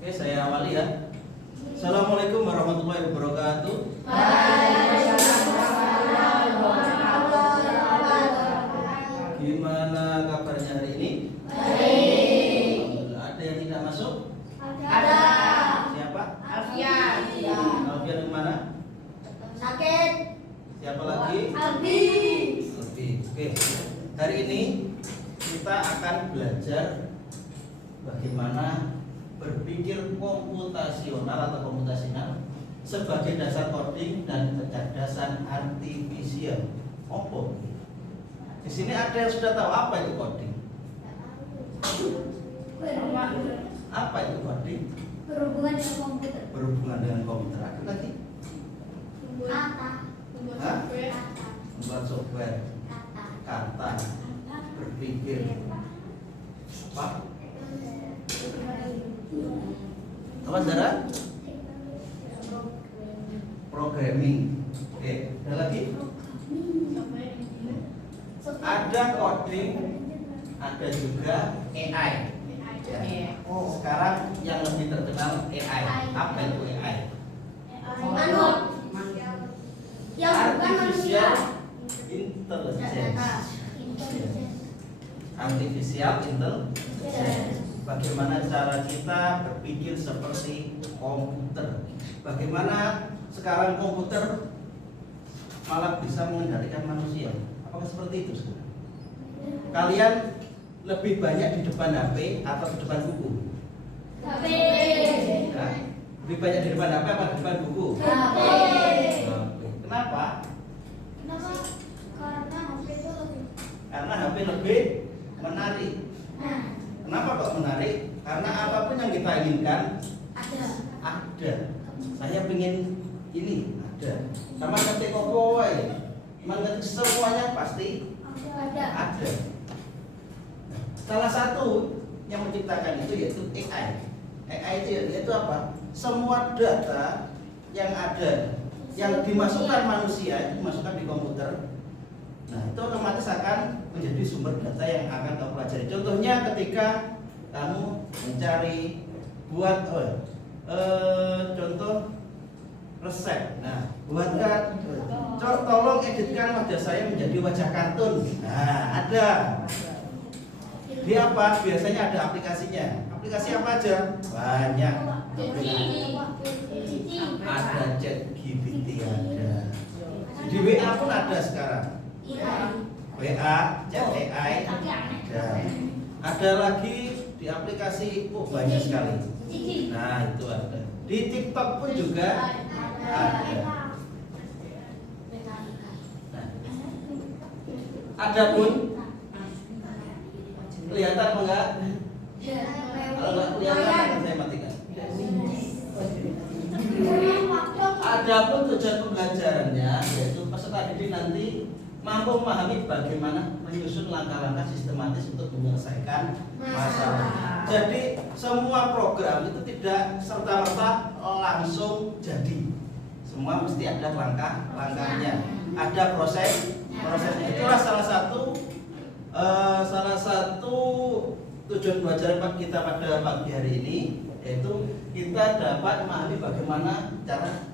Oke, saya awali ya. Assalamualaikum warahmatullahi wabarakatuh. Gimana kabarnya hari ini? Baik. Alhamdulillah. Ada yang tidak masuk? Ada. Siapa? Alfian. Alfian kemana? Sakit. Siapa lagi? Alfi. Alfi. Oke. Hari ini kita akan belajar bagaimana berpikir komputasional atau komputasional sebagai dasar coding dan kecerdasan artifisial. Apa? Di sini ada yang sudah tahu apa itu coding? Apa itu coding? Berhubungan dengan komputer. Berhubungan dengan komputer. Ada lagi? Kata. Hah? Membuat software, kata, berpikir, apa? Apa saudara? Programming. Oke, ada lagi? Ada coding, ada juga AI. Ya. Sekarang yang lebih terkenal AI. Apa itu AI? Anu. Yang bukan manusia. Intelligence. Artificial intelligence. Bagaimana cara kita berpikir seperti komputer? Bagaimana sekarang komputer malah bisa mengendalikan manusia? Apakah seperti itu sekarang? Kalian lebih banyak di depan HP atau di depan buku? HP. Ya. Lebih banyak di depan HP atau di depan buku? HP. Kenapa? Kenapa? Karena HP itu lebih. Karena HP lebih menarik. Nah, Kenapa kok menarik? Karena apapun yang kita inginkan ada. ada. Saya pengen ini ada. Sama ketik kowe, mengetik semuanya pasti Ada. ada. Salah satu yang menciptakan itu yaitu AI. AI itu yaitu apa? Semua data yang ada, yang dimasukkan manusia, dimasukkan di komputer. Nah, itu otomatis akan menjadi sumber data yang akan kamu pelajari. Contohnya ketika kamu mencari buat contoh resep. Nah, buatkan tolong editkan wajah saya menjadi wajah kartun. Nah, ada. Di apa? Biasanya ada aplikasinya. Aplikasi apa aja? Banyak. Ada ChatGPT ada. Di WA pun ada sekarang. WA, chat AI ada. Ada lagi di aplikasi banyak sekali. Nah, itu ada. Di TikTok pun juga ada. Nah, ada pun kelihatan enggak? Kalau enggak kelihatan akan saya matikan. Ada pun tujuan pembelajarannya yaitu peserta didik nanti mampu memahami bagaimana menyusun langkah-langkah sistematis untuk menyelesaikan masalah. Jadi semua program itu tidak serta-merta langsung jadi. Semua mesti ada langkah-langkahnya, ada prosesnya. Itulah salah satu tujuan pembelajaran kita pada pagi hari ini, yaitu kita dapat memahami bagaimana cara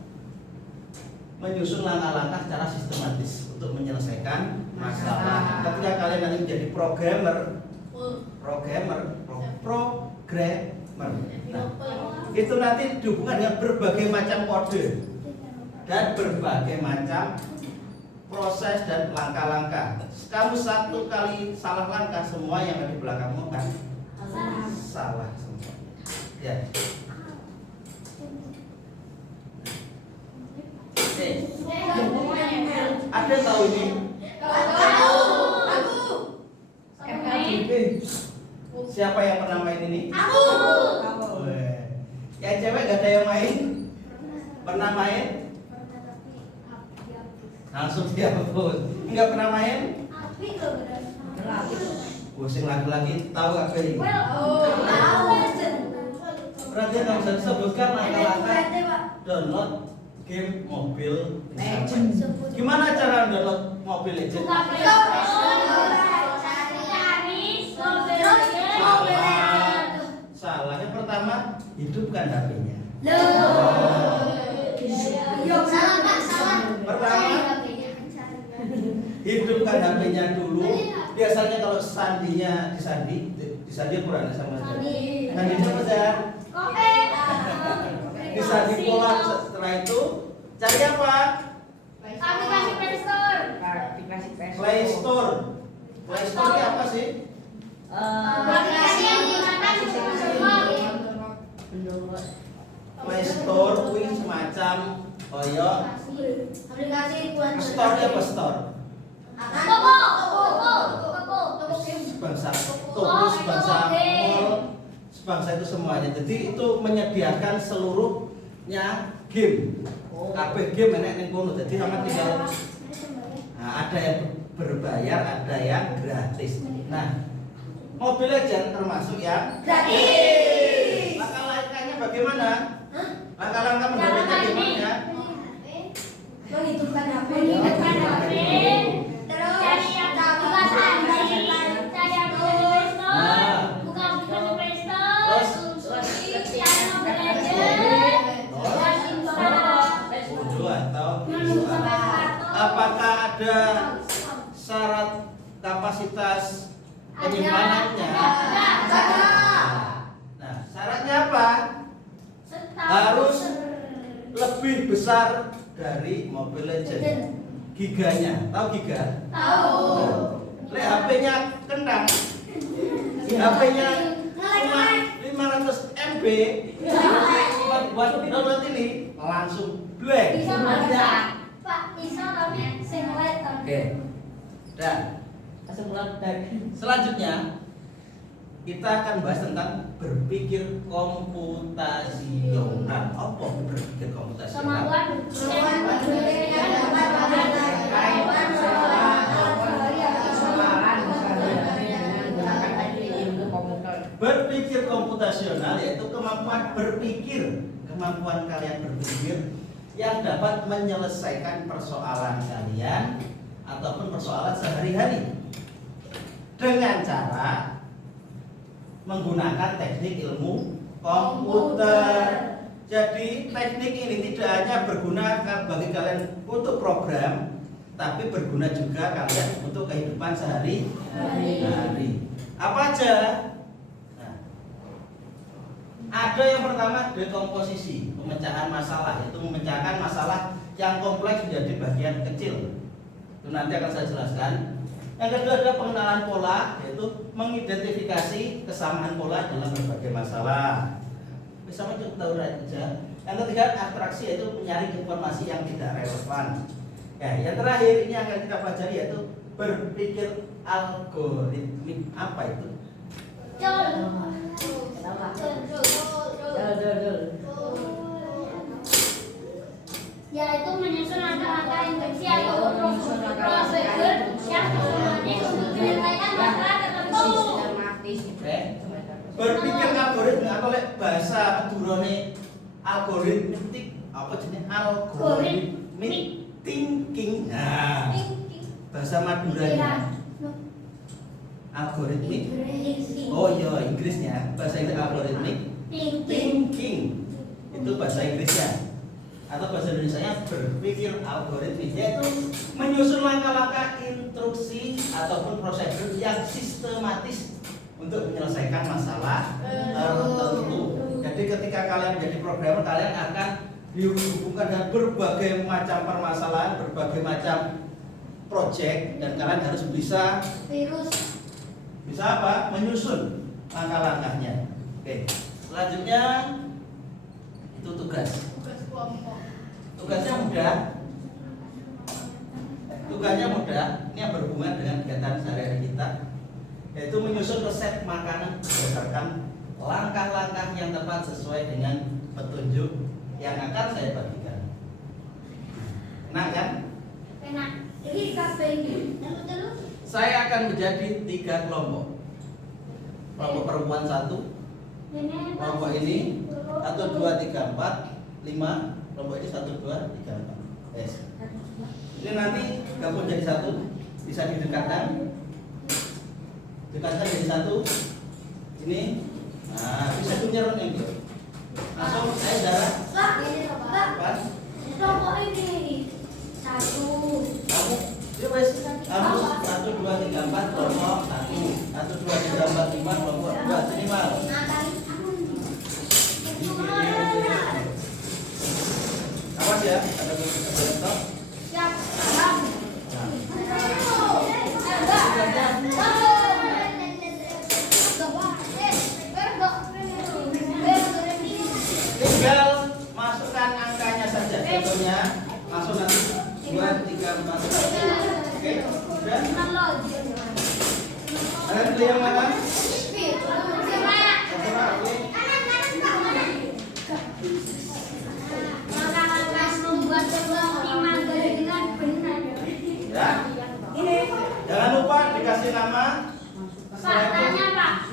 menyusun langkah-langkah secara sistematis untuk menyelesaikan masalah. Ketika kalian nanti menjadi programmer. Nah, itu nanti dihubungkan dengan berbagai macam kode dan berbagai macam proses dan langkah-langkah. Kamu satu kali salah langkah, semua yang ada di belakangmu akan salah semua. Ya. Ada yang tahu ini? Siapa yang pernah main ini? Aku. Yang cewek gak ada yang main? Pernah main? Langsung dihapus. Enggak pernah main? Sing laki-laki tahu gak ini? Berarti kamu bisa sebutkan langkah-langkah download game Mobile Legends. Gimana cara download Mobile Legends? Salah. Yang pertama, hidupkan HP-nya. Salah Pak, salah. Pertama, hidupkan HP-nya dulu. Biasanya kalau sandinya disandi kurang sama saya. Sandinya besar. Disandi pola setelah itu cari apa? Aplikasi Play Store. Play Store. Play Store ini apa sih? Aplikasi yang digunakan semua. Play Store kuwi semacam koyo Aplikasi buat store apa store? Sebangsa toko, sebangsa mall, sebangsa itu semuanya. Jadi itu menyediakan seluruhnya game. Kabeh game enek ning kono. Jadi sama tinggal ada yang berbayar, ada yang gratis. Nah, Mobile Legends termasuk yang gratis. Langkah-langkahnya bagaimana? Langkah-langkah mendapatkan gimana? Menghidupkan HP. Terus cari yang buka sandi, cari aplikasi Play Store, buka aplikasi Play Store, cari Mobile Legends, dan Unduh atau apakah ada syarat kapasitas penyimpanannya? Nah, syaratnya apa? Harus lebih besar dari Mobile Legends. Giganya, tahu giga? tahu. Lek HP-nya kentang, HP-nya cuma 500 MB, buat download ini langsung blank. Bisa masak. Pak, bisa tapi sing light. Oke. Dan selanjutnya kita akan bahas tentang berpikir komputasional. Apa berpikir komputasional? Berpikir komputasional yaitu kemampuan berpikir, kemampuan kalian berpikir yang dapat menyelesaikan persoalan kalian ataupun persoalan sehari-hari dengan cara menggunakan teknik ilmu komputer. Jadi teknik ini tidak hanya berguna bagi kalian untuk program, tapi berguna juga kalian untuk kehidupan sehari-hari. Apa aja? Nah, ada yang pertama dekomposisi, pemecahan masalah, yaitu memecahkan masalah yang kompleks menjadi bagian kecil. Itu nanti akan saya jelaskan. Yang kedua ada pengenalan pola, yaitu mengidentifikasi kesamaan pola dalam berbagai masalah. Bersama cukup tahu saja. Yang ketiga abstraksi, yaitu menyaring informasi yang tidak relevan. Ya, yang terakhir ini akan kita pelajari yaitu berpikir algoritmik. Apa itu? Yaitu menyusun langkah-langkah induksi atau prosedur yang sistematis untuk menyelesaikan masalah tertentu. Oke. Berpikir algoritmik atau bahasa kedurane algoritmik apa jenis algoritmik thinking. Nah, bahasa Maduranya algoritmik. Oh iya, Inggrisnya bahasa Inggris algoritmik thinking. Itu bahasa Inggrisnya. Atau bahasa Indonesianya berpikir algoritmik, yaitu menyusun langkah-langkah instruksi ataupun prosedur yang sistematis untuk menyelesaikan masalah tertentu. Jadi ketika kalian menjadi programmer, kalian akan dihubungkan dengan berbagai macam permasalahan, berbagai macam project, dan kalian harus bisa apa? Menyusun langkah-langkahnya. Oke. Selanjutnya itu tugas. Tugasnya mudah. Tugasnya mudah. Ini yang berhubungan dengan kegiatan sehari-hari kita, yaitu menyusun resep makanan berdasarkan langkah-langkah yang tepat sesuai dengan petunjuk yang akan saya bagikan. Enak kan? Enak. Jadi kafe ini. Saya akan menjadi 3 kelompok. Kelompok perempuan 1, kelompok ini 1, 2, 3, 4, 5. Kelompok ini 1, 2, 3, 4. Yes. Ini nanti gabung jadi 1, bisa didekatkan. Dekatkan jadi 1. Ini Nah, bisa kunyaran yang itu. Langsung saya darah. Kan? Kelompok ini 1. Kamu, ya wes. Kamu 1, 2, 3, 4 kelompok 1. 1, 2, 3, 4, 5 kelompok 2. Sini mal. Awas ya, ada bentuk. Siap. Tinggal masukkan angkanya saja. Contohnya masuk nanti 2, 3, 4. Oke, sudah. Kalian pilih yang mana? Terserah, oke. Ya. Jangan lupa dikasih nama.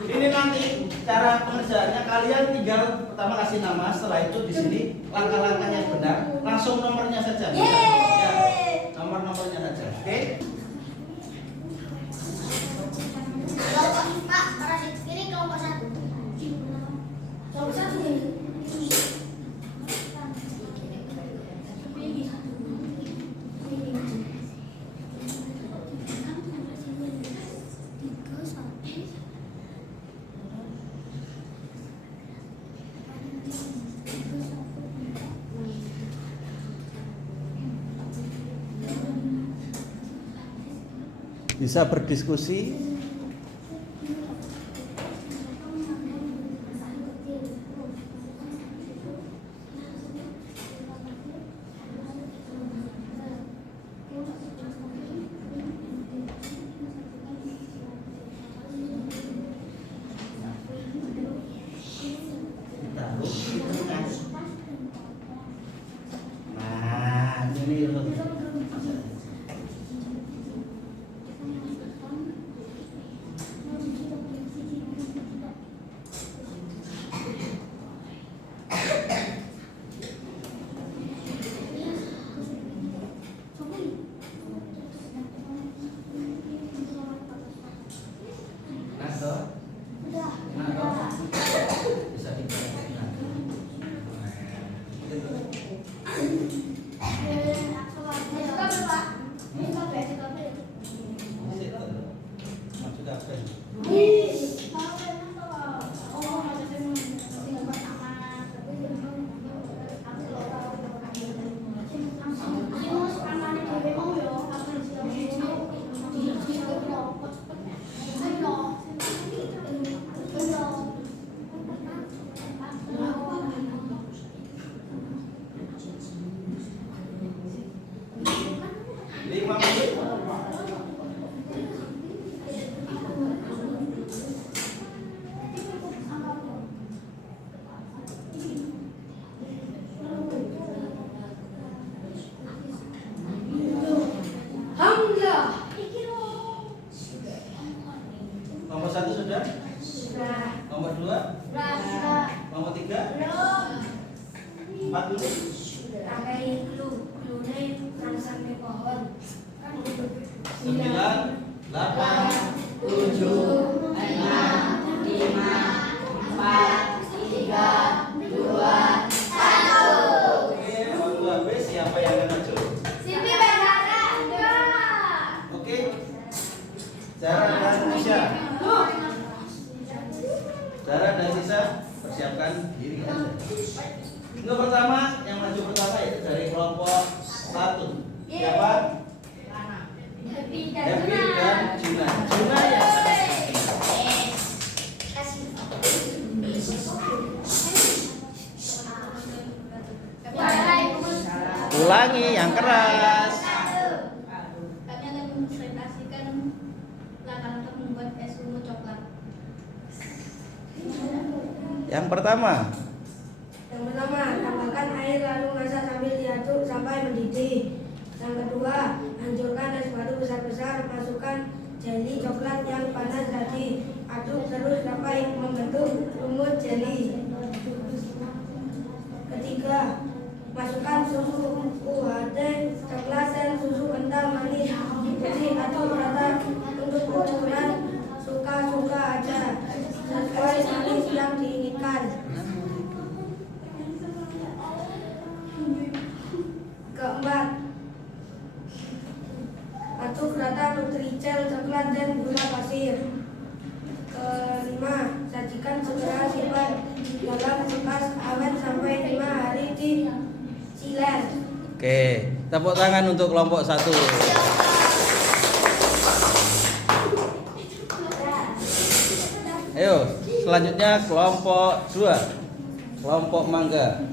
Ini nanti cara pengerjaannya kalian tinggal pertama kasih nama, setelah itu di sini langkah-langkahnya benar, langsung nomornya saja. Ya, nomor-nomornya saja. Oke? Pak, parasit ini kelompok 1. Kelompok 1 ini. Bisa berdiskusi. Nah, ini loh. Bisa diperhatikan. Maksud apa ini? Lima menit. Nomor 1 sudah? Nomor 2? Nomor 3? 4 menit? Pakai clue-nya sampai pohon. 9, 8, 7, 6, 5, 4, 3, 2, 1. Oke, waktu habis siapa yang akan maju? Sini Bendara. Oke. Zara dan Nisha. Zara dan Nisha persiapkan diri aja. Untuk pertama, yang maju pertama itu dari kelompok 1. Siapa? Happy Happy dan Juna. Juna ya. Ulangi yang keras. Kami akan mempresentasikan langkah-langkah membuat es ungu coklat. Yang pertama. Yang pertama, tambahkan air lalu masak sambil diaduk sampai mendidih. Yang kedua, hancurkan es batu besar-besar, masukkan jeli coklat yang panas tadi, aduk terus sampai membentuk lumut jeli. Ketiga, masukkan susu UHT, coklat dan susu kental manis. Jadi aduk rata untuk ukuran suka-suka aja sesuai manis yang diinginkan. kucel, coklat, dan gula pasir. Kelima, sajikan segera simpan dalam kulkas awet sampai 5 hari di chiller. Oke, tepuk tangan untuk kelompok 1. Ayo, selanjutnya kelompok 2. Kelompok mangga.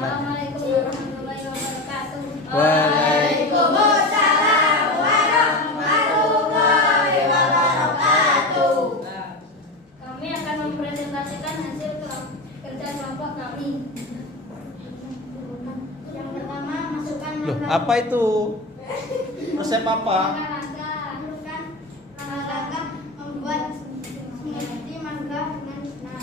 Assalamualaikum warahmatullahi wabarakatuh. Waalaikumsalam warahmatullahi wabarakatuh. Kami akan mempresentasikan hasil kerja kelompok kami. Yang pertama, masukkan Loh, apa itu? Resep apa? langkah membuat smoothie mangga dengan benar.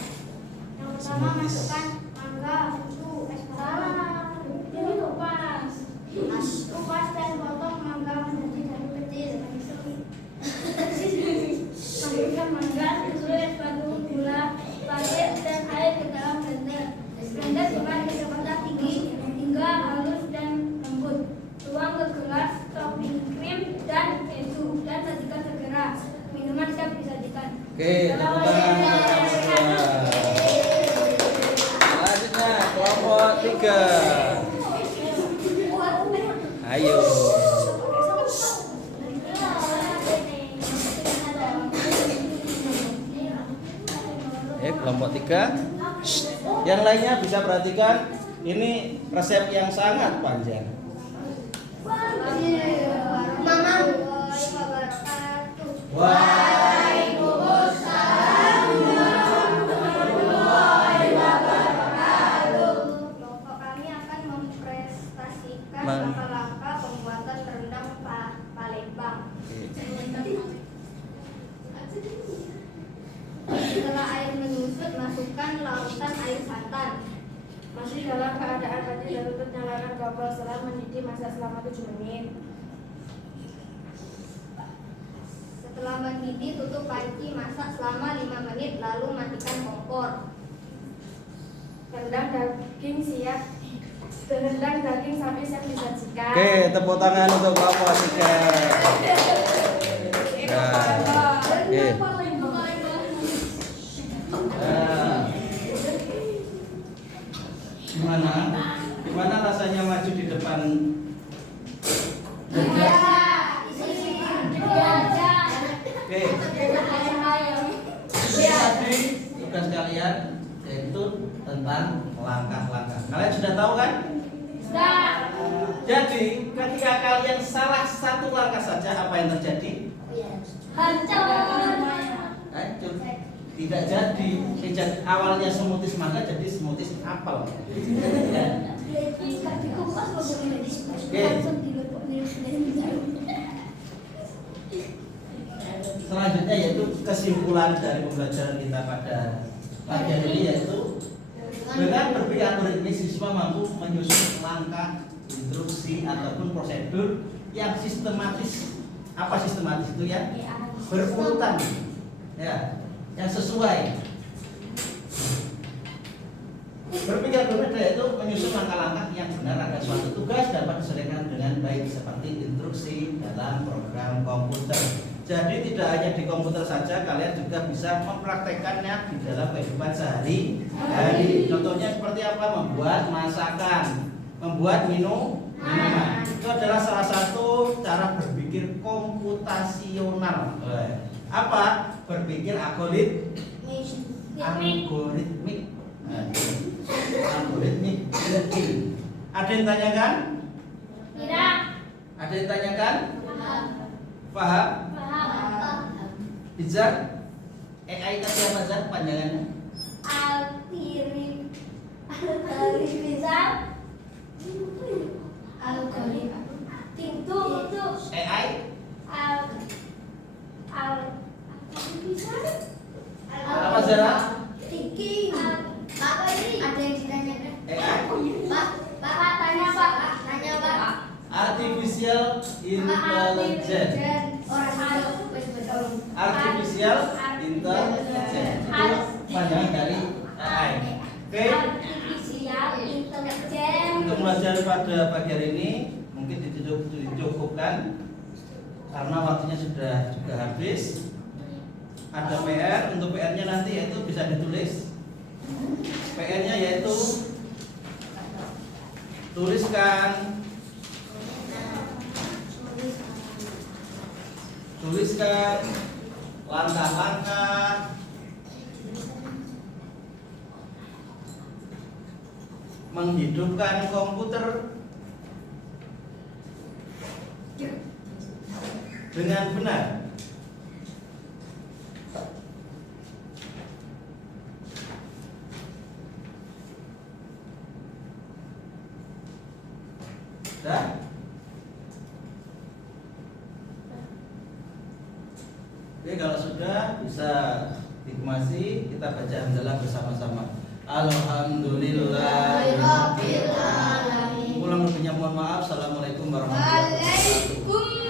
Yang pertama, masukkan mangga, susu, es salah. Ini kupas. Kupas dan potong mangga menjadi satu kecil. Masukkan mangga, susu, es batu, gula, pasir, dan air ke dalam blender. Blender dengan kecepatan tinggi hingga halus dan lembut. Tuang ke gelas, topping krim dan keju, dan sajikan segera. Minuman siap disajikan. Oke, tepuk tangan. Selanjutnya kelompok 3. Ayo. Kelompok 3. Yang lainnya bisa perhatikan, ini resep yang sangat panjang. Waalaikumsalam warahmatullahi wabarakatuh. Kelompok kami akan mempresentasikan langkah-langkah pembuatan rendang Palembang. Setelah air menyusut, masukkan larutan air santan. Masih dalam keadaan mati dan tutup nyalakan kompor setelah mendidih, masak selama 7 menit. Setelah mendidih, tutup panci, masak selama 5 menit, lalu matikan kompor. Rendang daging sapi siap disajikan. Oke, tepuk tangan untuk kelompok 3. Oke. Gimana rasanya maju di depan? Oke. Tadi tugas kalian yaitu tentang langkah-langkah. Kalian sudah tahu kan? Jadi ketika kalian salah satu langkah saja, apa yang terjadi? Hancur. Tidak jadi. Awalnya smoothies mangga jadi smoothies apel. Ya. Selanjutnya yaitu kesimpulan dari pembelajaran kita pada pagi hari ini, yaitu dengan berpikir algoritmik siswa mampu menyusun langkah, instruksi ataupun prosedur yang sistematis. Apa sistematis itu ya? Berurutan, ya, yang sesuai. Berpikir berbeda yaitu menyusun langkah-langkah yang benar agar suatu tugas dapat diselesaikan dengan baik seperti instruksi dalam program komputer. Jadi tidak hanya di komputer saja, kalian juga bisa mempraktekannya di dalam kehidupan sehari-hari. Contohnya seperti apa? Membuat masakan, membuat minuman. Itu adalah salah satu cara berpikir komputasional. Apa? Berpikir algoritmik. Algoritmik. Ada yang tanyakan? Tidak. Ada yang tanyakan? Paham? Izar? AI tadi apa Zar panjangannya? AI? Apa Zara? Apa ini? Ada yang ditanyakan? AI? Bapak tanya Pak. Tanya Pak. Artificial Intelligence. Artificial Intelligence itu panjangan dari AI. Oke. Artificial Intelligence. Untuk belajar pada pagi hari ini mungkin dicukupkan karena waktunya sudah juga habis. Ada PR, untuk PR-nya nanti yaitu bisa ditulis. PR-nya yaitu tuliskan langkah-langkah menghidupkan komputer dengan benar. Sudah? Oke, kalau sudah bisa dikemasi, kita baca hamdalah bersama-sama. Alhamdulillahirabbil alamin. Ulang lebihnya mohon maaf. Assalamualaikum warahmatullahi wabarakatuh. Waalaikumsalam.